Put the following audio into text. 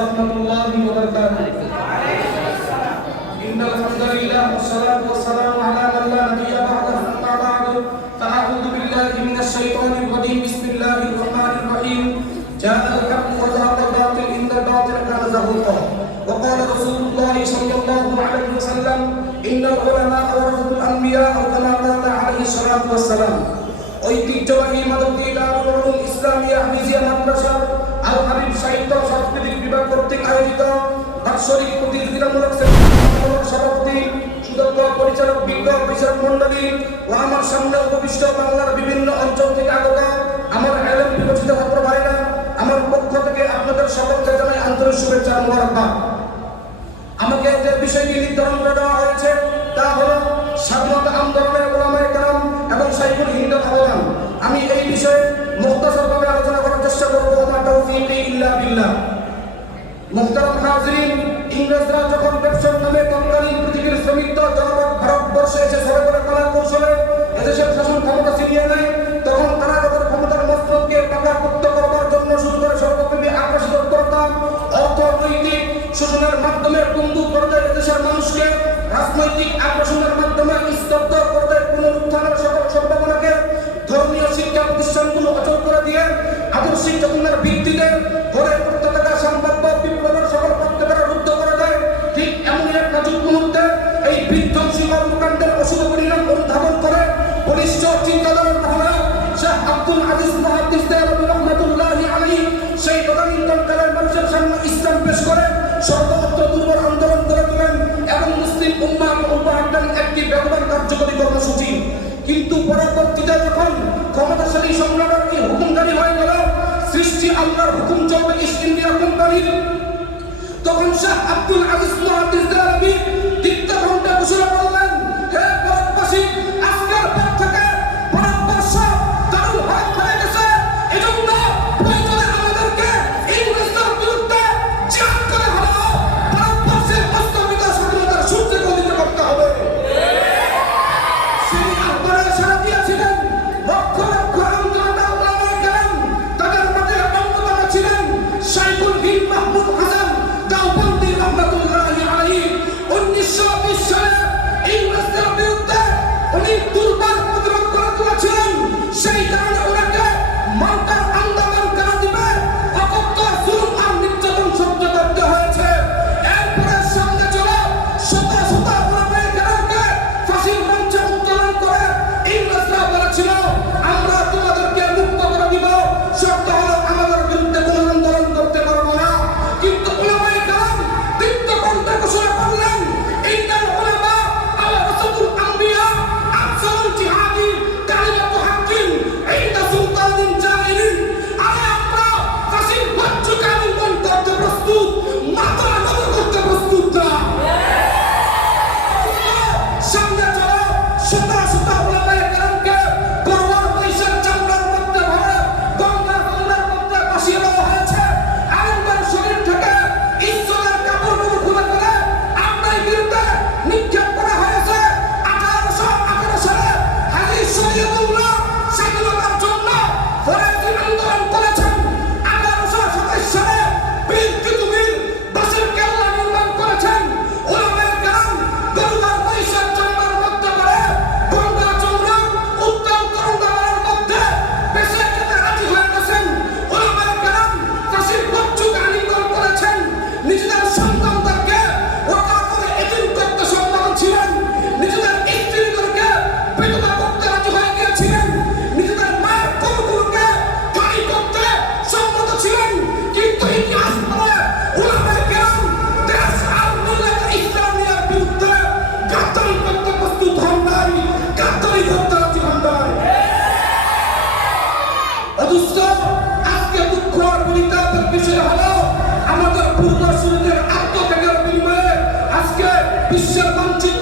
ورحمة الله وبركاته. إن الحمد لله والصلاة والسلام على من لا نبي بعده. أما بعد فأعوذ بالله من الشيطان الرجيم. بسم الله الرحمن الرحيم. جاء الحق وزهق الباطل إن الباطل كان زهوقا. وقال رسول الله صلى الله عليه وسلم إن العلماء ورثة الأنبياء كما قال عليه الصلاة والسلام. ঐতিহ্যবাহী মাদকী দারুল ইসলামিয়া হাফিজিয়া মাদ্রাসা আল হাবিব সাহিত্য সাংস্কৃতিক বিভাগ কর্তৃক আয়োজিত বাৎসরিক প্রতিযোগিতামূলক সেমিনার সভাপতি সুদক্ষ পরিচালক বিজ্ঞ বিচারক মণ্ডলী ও আমার সামনে উপবিষ্ট বাংলার বিভিন্ন অঞ্চল থেকে আগত আমার এলএম বিবেচিত ছাত্র ভাইরা, আমার পক্ষ থেকে আপনাদের সকলকে জানাই আন্তরিক শুভেচ্ছা ও মোবারকবাদ। আমাকে যে বিষয়টি নির্ধারণ করে দেওয়া হয়েছে তা হলো স্বাধীনতা আন্দোলনের ওলামায়ে কেরাম এবং শাইখুল হিন্দের অবদান। আমি এই বিষয়ে মুখতাসারভাবে আলোচনা করার চেষ্টা করব। আমার তাওফীক ইল্লা বিল্লাহ। মুহতারাম নাযরিন, ইংরেজরা যখন ব্যবসার নামে তৎকালীন পৃথিবীর শ্রমিক জনপদ ভারতবর্ষে এসে সরে পড়ে কলা কৌশলে এদেশের শাসন ক্ষমতা ছিনিয়ে নেয়, তখন তারা তাদের ক্ষমতার মস্তকে পাকাপোক্ত করবার জন্য শুরু করে সর্বব্যাপী আগ্রাসী তৎপরতা, অর্থনৈতিক শোষণের মাধ্যমে বন্ধু পর্যায়ে এদেশের মানুষকে রাজনৈতিক আগ্রাসনের মাধ্যমে স্তব্ধ করতে পুনরুত্থানের সকল সম্ভাবনাকে ধর্মীয় শিক্ষা প্রতিষ্ঠানগুলো অচল করে দিয়ে আদর্শিক চেতনার ভিত্তিতে গড়ে উঠতে থাকা সম্ভাব্য বিপ্লবের সকল প্রত্যেকটা রুদ্ধ করে দেয়। ঠিক এমনই এক নাজুক মুহূর্তে এই বিধ্বংসী কর্মকাণ্ডের অশুভ পরিণাম অনুধাবন করে বলিষ্ঠ চিন্তাধারার মহানায়ক শেখ আব্দুল আজিজ মুহাদ্দিস দেওবন্দি রহমাতুল্লাহি আলাইহি সেই তদানীন্তনকালের মানুষের সামনে ইসলাম পেশ করে সর্বত্র দুর্বল আন্দোলন করে তোলেন এবং মুসলিম উম্মাহ উপহার দেন একটি বেগবান কার্যকরী কর্মসূচি। কিন্তু পরবর্তীতে যখন ক্ষমতাশালী সম্রাটের কি হুকুমদারি হয়ে গেল, সৃষ্টি আল্লাহর হুকুম চলবে ইস্ট ইন্ডিয়া কোম্পানির, তখন শেখ আব্দুল আজিজ মুহাদ্দিস দেওবন্দি দীপ্তকণ্ঠে ঘোষণা করলেন, হে ভারতবাসী, আজকের পর থেকে ভারতবর্ষ দারুল হরব হয়ে গেছে। এজন্য প্রয়োজনে আমাদেরকে ইংরেজদের বিরুদ্ধে জিহাদ করে হলেও ভারতবর্ষের হস্তমিত স্বাধীনতার সূর্যকে উদিত করতে হবে। সেই আহ্বানে সাড়া দিয়েছিলেন লক্ষ লক্ষ আমজনতা ওলামায়ে কেরাম। তাদের মধ্যে অন্যতম ছিলেন শাইখুল হিন্দ মাহমুদ হাসান দেওবন্দি রহমাতুল্লাহি আলাইহি। 1920 সালে ইংরেজদের বিরুদ্ধে উনি দুর্বার প্রতিরোধ করে তুলেছিলেন। সেই কারণে ওনাকে মাল্টার আন্দামান কারাদ্বীপে অকথ্য জুলুম আর নির্যাতন সহ্য করতে হয়েছে। এরপরে সঙ্গে চলে শত শত ওলামায়ে কেরামকে ফাঁসির মঞ্চে উত্তোলন করে ইংরেজরা বলেছিল, আমরা তোমাদেরকে মুক্ত করে দিব, শর্ত হলো আমাদের বিরুদ্ধে কোনো আন্দোলন করতে পারবো না। কিন্তু ওলামায়ে কেরাম দীপ্তকণ্ঠে ঘোষণা করলেন, ইন্নাল উলামা ওয়ারাসাতুল আম্বিয়া আফজালুল জিহাদিন কালিমাতু হাক্কিন ইনদা সুলতানিন জাহিলিন। আমরা ফাঁসির মঞ্চকে আলিঙ্গন করতে প্রস্তুত, মাথা নত করতে প্রস্তুত না। সামনে চলো, শত শত ওলামায়ে কেরামকে গরুয়ার মহিষের চামড়ার মধ্যে ভরে গঙ্গার গঙ্গার মধ্যে ভাসিয়ে দেওয়া হয়েছে। আলেমদের শরীর থেকে ঈশ্বরের কাপড়গুলো খুলে ফেলে আপনার বিরুদ্ধে নিক্ষেপ করা হয়েছে। 1818 সালে হাজী শরীয়তুল্লাহ স্বাধীনতার জন্য ফরাজি আন্দোলন করেছেন। 1827 সালে বীর কুতুবীর বাসের কেল্লা নির্মাণ করেছেন। ওলামায়ে কেরাম গরুয়ার মহিষের চামড়ার মধ্যে ভরে গঙ্গা যমুনা উত্তাল তরঙ্গের মধ্যে ভেসে যেতে রাজি হয়ে গেছেন। ওলামায়ে কেরাম ফাঁসির মঞ্চকে আলিঙ্গন করেছেন। নিজেদের সন্তানদেরকে ওকালতে এতিম করতে সম্মত ছিলেন। নিজেদের স্ত্রীদেরকে বিধবা করতে রাজি হয়ে গিয়েছিলেন। নিজেদের মায়ের কোলগুলোকে গাড়ি করতে সম্মত ছিলেন। কিন্তু ইতিহাস বলে ওলামায়ে কেরাম দেশ আর মিল্লাত ইসলামিয়ার বিরুদ্ধে গাদ্দারি করতে প্রস্তুত হন নাই, গাদ্দারি করতে রাজি হন নাই। অথচ আজকে দুঃখ আর পরিতাপের বিষয় হলো আমাদের পূর্বসূরীদের আত্মত্যাগের বিনিময়ে আজকে বিশ্বের মানচিত্র